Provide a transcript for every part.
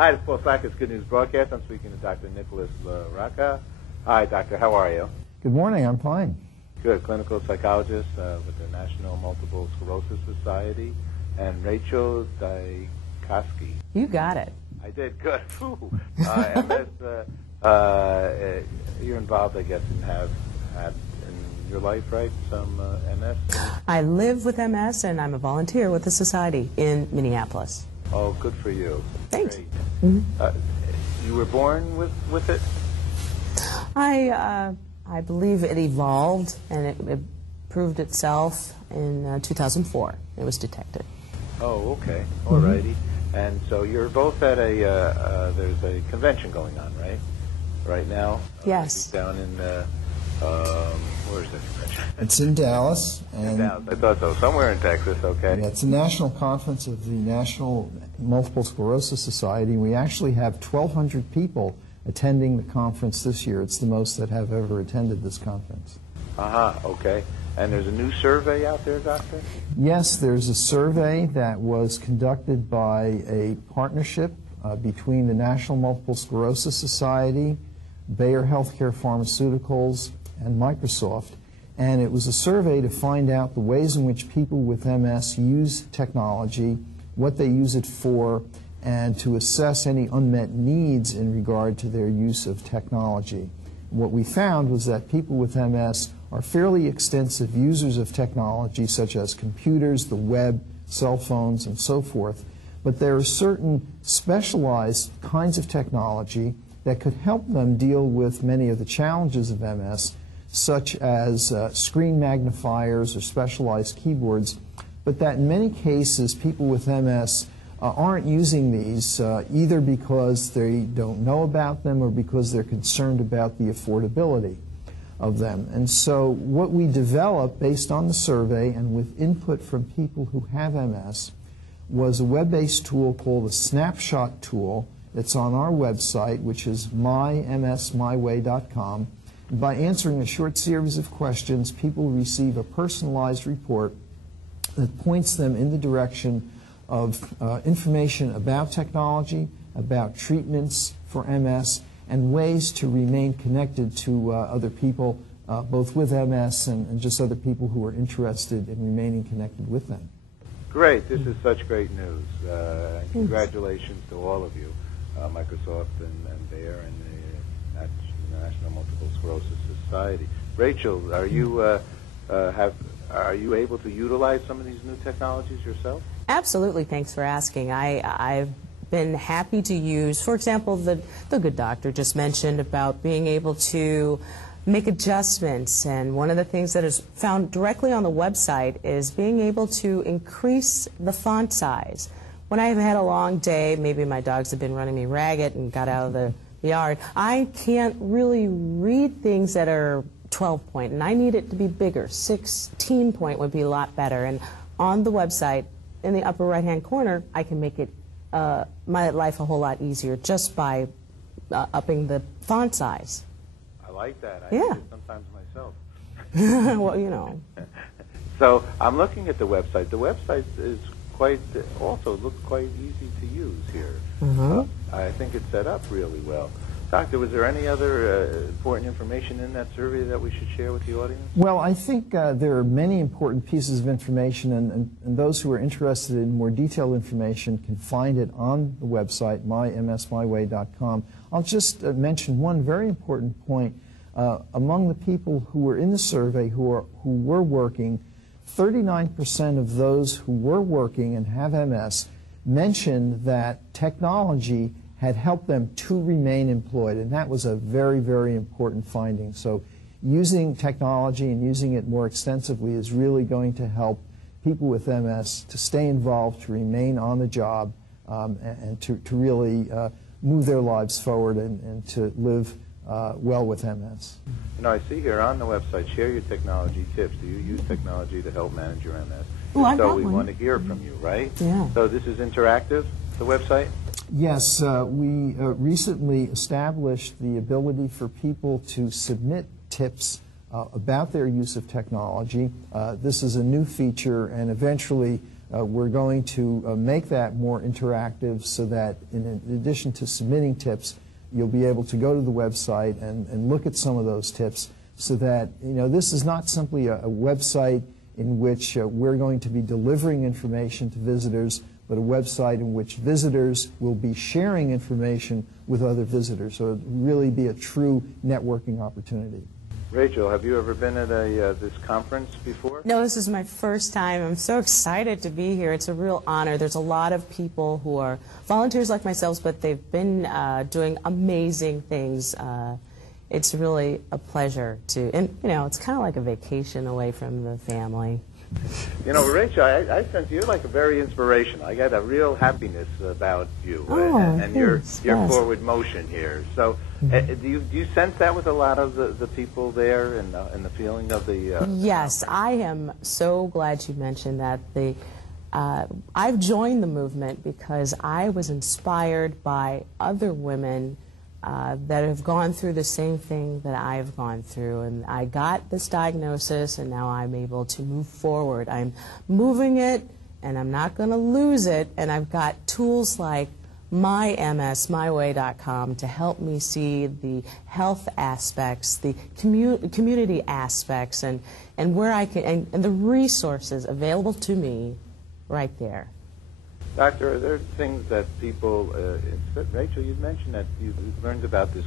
Hi, this is Paul Sacker's Good News Broadcast. I'm speaking to Dr. Nicholas LaRocca. Hi, Doctor. How are you? Good morning. I'm fine. Good. Clinical psychologist with the National Multiple Sclerosis Society. And Rachel Dikoski. You got it. I did. Good. MS, you're involved, I guess, and have had in your life, right, some MS? I live with MS, and I'm a volunteer with the society in Minneapolis. Oh, good for you. Thanks. Great. You were born with it? I believe it evolved, and it proved itself in 2004. It was detected. Oh, okay. All righty. And so you're both at there's a convention going on, right? Right now? Yes. Down in, where's the convention? It's in Dallas. In Dallas. I thought so. Somewhere in Texas, okay. Yeah, it's a national conference of the National Multiple Sclerosis Society. We actually have 1,200 people attending the conference this year. It's the most that have ever attended this conference. Okay. And there's a new survey out there, Doctor? Yes, there's a survey that was conducted by a partnership between the National Multiple Sclerosis Society, Bayer Healthcare Pharmaceuticals, and Microsoft. And it was a survey to find out the ways in which people with MS use technology, what they use it for, and to assess any unmet needs in regard to their use of technology. What we found was that people with MS are fairly extensive users of technology, such as computers, the web, cell phones, and so forth. But there are certain specialized kinds of technology that could help them deal with many of the challenges of MS, such as screen magnifiers or specialized keyboards, but that in many cases people with MS aren't using these either because they don't know about them or because they're concerned about the affordability of them. And so what we developed based on the survey and with input from people who have MS was a web-based tool called the Snapshot tool. It's on our website, which is mymsmyway.com. By answering a short series of questions, people receive a personalized report that points them in the direction of information about technology, about treatments for MS, and ways to remain connected to other people, both with MS and just other people who are interested in remaining connected with them. Great. This is such great news. Congratulations to all of you, Microsoft and Bayer and the National Multiple Sclerosis Society. Rachel, are you able to utilize some of these new technologies yourself? Absolutely. Thanks for asking. I've been happy to use, for example, the good doctor just mentioned about being able to make adjustments, and one of the things that is found directly on the website is being able to increase the font size. When I've had a long day, maybe my dogs have been running me ragged and got out of the yard, I can't really read things that are 12 point, and I need it to be bigger. 16 point would be a lot better. And on the website, in the upper right-hand corner, I can make it my life a whole lot easier just by upping the font size. I like that. I Yeah. do it sometimes myself. Well, you know. So I'm looking at the website. The website is looks quite easy to use here. I think it's set up really well. Doctor, was there any other important information in that survey that we should share with the audience? Well, I think there are many important pieces of information, and those who are interested in more detailed information can find it on the website, mymsmyway.com. I'll just mention one very important point. Among the people who were in the survey who were working, 39% of those who were working and have MS mentioned that technology had helped them to remain employed, and that was a very, very important finding. So using technology and using it more extensively is really going to help people with MS to stay involved, to remain on the job, and to really move their lives forward and to live well with MS. You know, I see here on the website, share your technology tips. Do you use technology to help manage your MS? Well, so we want to hear from you, right? Yeah. So this is interactive, the website? Yes, we recently established the ability for people to submit tips about their use of technology. This is a new feature, and eventually We're going to make that more interactive so that in addition to submitting tips, you'll be able to go to the website and look at some of those tips so that, this is not simply a website in which we're going to be delivering information to visitors, but a website in which visitors will be sharing information with other visitors. So it'll really be a true networking opportunity. Rachel, have you ever been at this conference before? No, this is my first time. I'm so excited to be here. It's a real honor. There's a lot of people who are volunteers like myself, but they've been doing amazing things. It's really a pleasure to, and it's kind of like a vacation away from the family. Rachel, I sense you're like a very inspirational. I got a real happiness about you and your forward motion here. So, do you sense that with a lot of the people there and the feeling of the? Yes, I am so glad you mentioned that. I've joined the movement because I was inspired by other women that have gone through the same thing that I've gone through, and I got this diagnosis, and now I'm able to move forward. I'm moving it, and I'm not going to lose it, and I've got tools like MyMSMyWay.com to help me see the health aspects, the community aspects, and where I can, and the resources available to me right there. Doctor, are there things that people, Rachel, you mentioned that you learned about this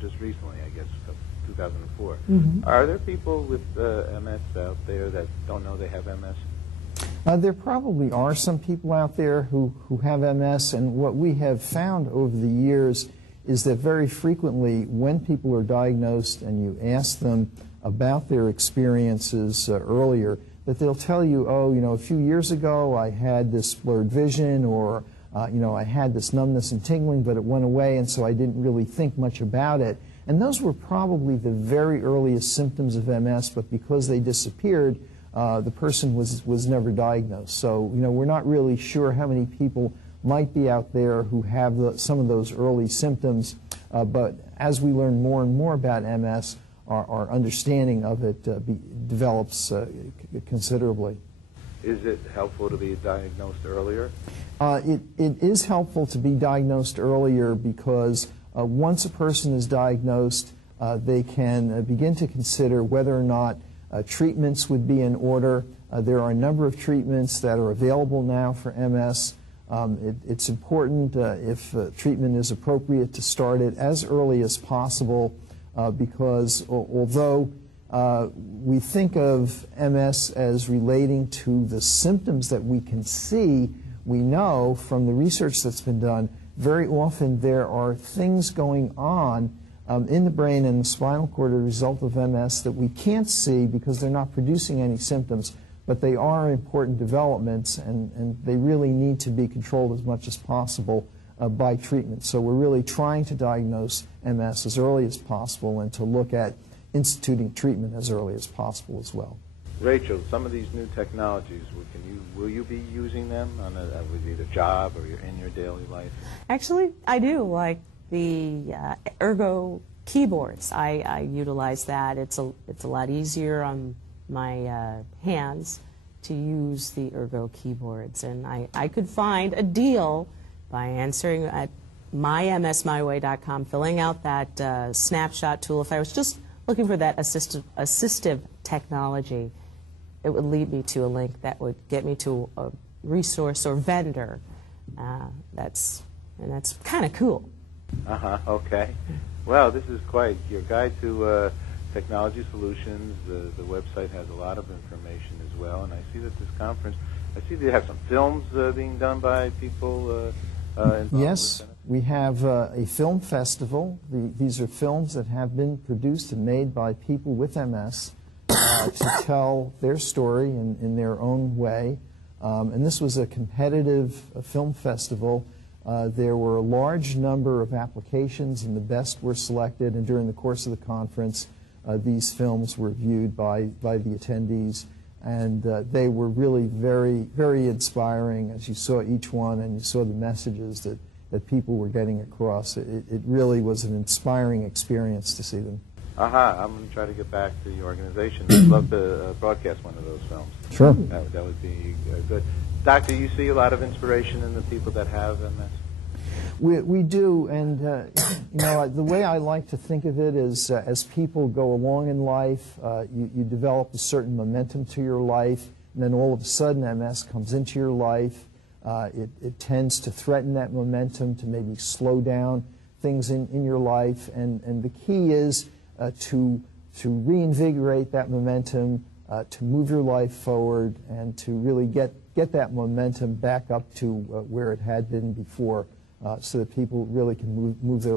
just recently, I guess, 2004. Mm-hmm. Are there people with MS out there that don't know they have MS? There probably are some people out there who have MS, and what we have found over the years is that very frequently when people are diagnosed and you ask them about their experiences earlier, that they'll tell you, a few years ago I had this blurred vision, or, I had this numbness and tingling, but it went away, and so I didn't really think much about it. And those were probably the very earliest symptoms of MS, but because they disappeared, the person was never diagnosed. So, we're not really sure how many people might be out there who have some of those early symptoms, but as we learn more and more about MS, our understanding of it develops considerably. Is it helpful to be diagnosed earlier? It is helpful to be diagnosed earlier because once a person is diagnosed, they can begin to consider whether or not treatments would be in order. There are a number of treatments that are available now for MS. It's important, if treatment is appropriate, to start it as early as possible. Because although we think of MS as relating to the symptoms that we can see, we know from the research that's been done, very often there are things going on in the brain and the spinal cord as a result of MS that we can't see because they're not producing any symptoms, but they are important developments, and they really need to be controlled as much as possible by treatment. So we're really trying to diagnose MS as early as possible and to look at instituting treatment as early as possible as well. Rachel, some of these new technologies, will you be using them with either job or in your daily life? Actually, I do, like the ergo keyboards. I utilize that. It's a lot easier on my hands to use the ergo keyboards, and I could find a deal by answering at MyMSMyWay.com, filling out that snapshot tool. If I was just looking for that assistive technology, it would lead me to a link that would get me to a resource or vendor. That's kind of cool. Okay. Well, this is quite your guide to technology solutions. The website has a lot of information as well, and I see that this conference, I see they have some films being done by people. Yes, we have a film festival. These are films that have been produced and made by people with MS to tell their story in their own way. And this was a competitive film festival. There were a large number of applications, and the best were selected. And during the course of the conference, these films were viewed by the attendees. And they were really very, very inspiring as you saw each one and you saw the messages that people were getting across. It really was an inspiring experience to see them. I'm going to try to get back to the organization. I'd love to broadcast one of those films. Sure. That would be good. Doctor, you see a lot of inspiration in the people that have MS? We do, and you know, the way I like to think of it is as people go along in life, you develop a certain momentum to your life, and then all of a sudden MS comes into your life. It tends to threaten that momentum, to maybe slow down things in your life, and the key is to reinvigorate that momentum, to move your life forward, and to really get that momentum back up to where it had been before, so that people really can move their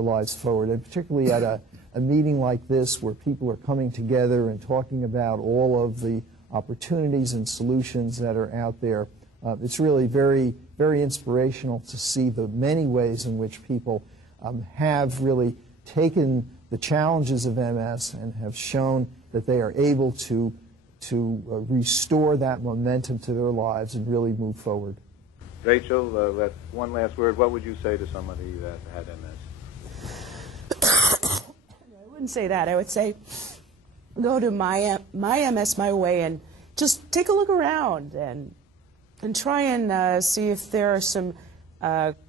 lives forward. And particularly at a meeting like this, where people are coming together and talking about all of the opportunities and solutions that are out there, it's really very, very inspirational to see the many ways in which people have really taken the challenges of MS and have shown that they are able to restore that momentum to their lives and really move forward. Rachel, one last word. What would you say to somebody that had MS? I wouldn't say that. I would say go to my MS My Way and just take a look around and try and see if there are some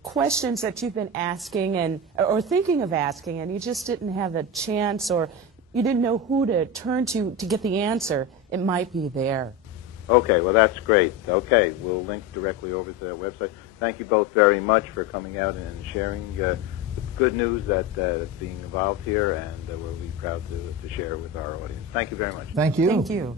questions that you've been asking or thinking of asking, and you just didn't have a chance, or you didn't know who to turn to get the answer. It might be there. Okay, well, that's great. Okay, we'll link directly over to their website. Thank you both very much for coming out and sharing the good news that's being involved here, and we'll be proud to share it with our audience. Thank you very much. Thank you. Thank you.